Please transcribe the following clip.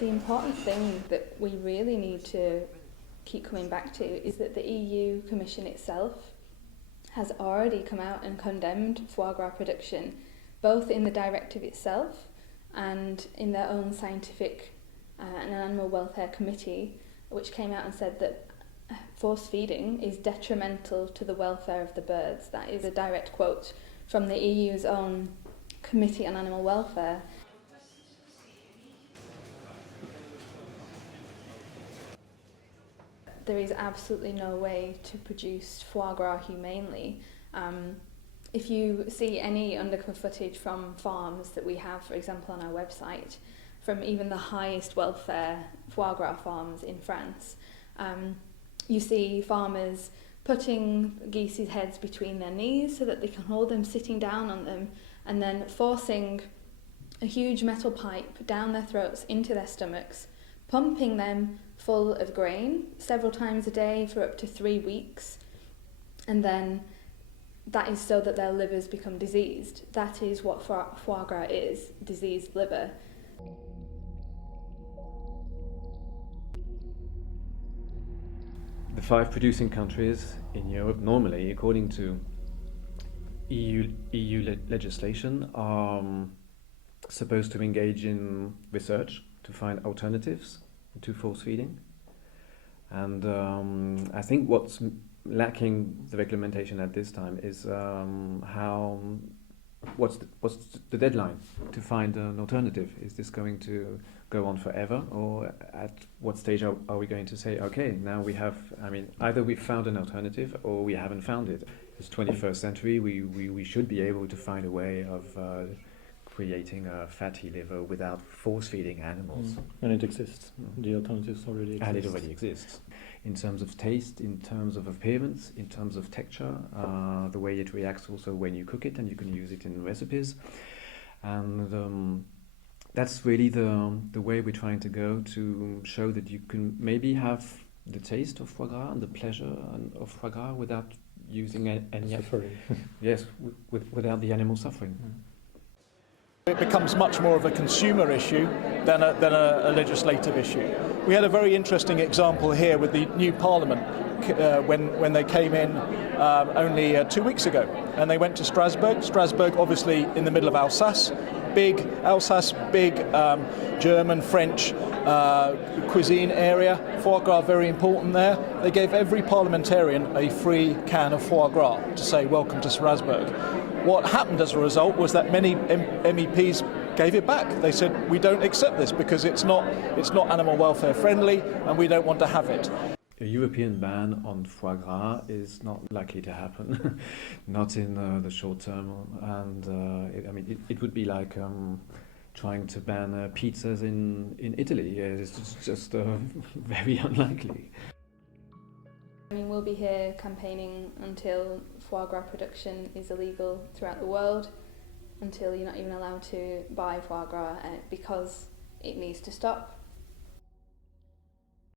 The important thing that we really need to keep coming back to is that the EU Commission itself has already come out and condemned foie gras production, both in the directive itself and in their own scientific and animal welfare committee, which came out and said that force feeding is detrimental to the welfare of the birds. That is a direct quote from the EU's own Committee on Animal Welfare. There is absolutely no way to produce foie gras humanely. If you see any undercover footage from farms that we have, for example, on our website, from even the highest welfare foie gras farms in France, you see farmers putting geese's heads between their knees so that they can hold them sitting down on them, and then forcing a huge metal pipe down their throats into their stomachs, pumping them full of grain several times a day for up to 3 weeks, and then that is so that their livers become diseased. That is what foie gras is, diseased liver. The 5 producing countries in Europe, normally, according to EU legislation, are supposed to engage in research to find alternatives to force feeding. And I think what's lacking the regulation at this time is what's the deadline to find an alternative? Is this going to go on forever, or at what stage are we going to say, okay, now we have, either we've found an alternative or we haven't found it. It's 21st century, we should be able to find a way of creating a fatty liver without force-feeding animals. And it exists. The alternatives already exist. And it already exists. In terms of taste, in terms of appearance, in terms of texture, the way it reacts also when you cook it, and you can use it in recipes. And that's really the way we're trying to go, to show that you can maybe have the taste of foie gras and the pleasure of foie gras without using any suffering. Yes, without the animal suffering. It becomes much more of a consumer issue than a legislative issue. We had a very interesting example here with the new Parliament when they came in only 2 weeks ago, and they went to Strasbourg. Strasbourg, obviously in the middle of Alsace, big German, French cuisine area. Foie gras very important there. They gave every parliamentarian a free can of foie gras to say welcome to Strasbourg. What happened as a result was that many MEPs gave it back. They said, we don't accept this because it's not animal welfare friendly and we don't want to have it. A European ban on foie gras is not likely to happen, not in the short term. And it would be like trying to ban pizzas in Italy. It's just very unlikely. We'll be here campaigning until foie gras production is illegal throughout the world, until you're not even allowed to buy foie gras because it needs to stop.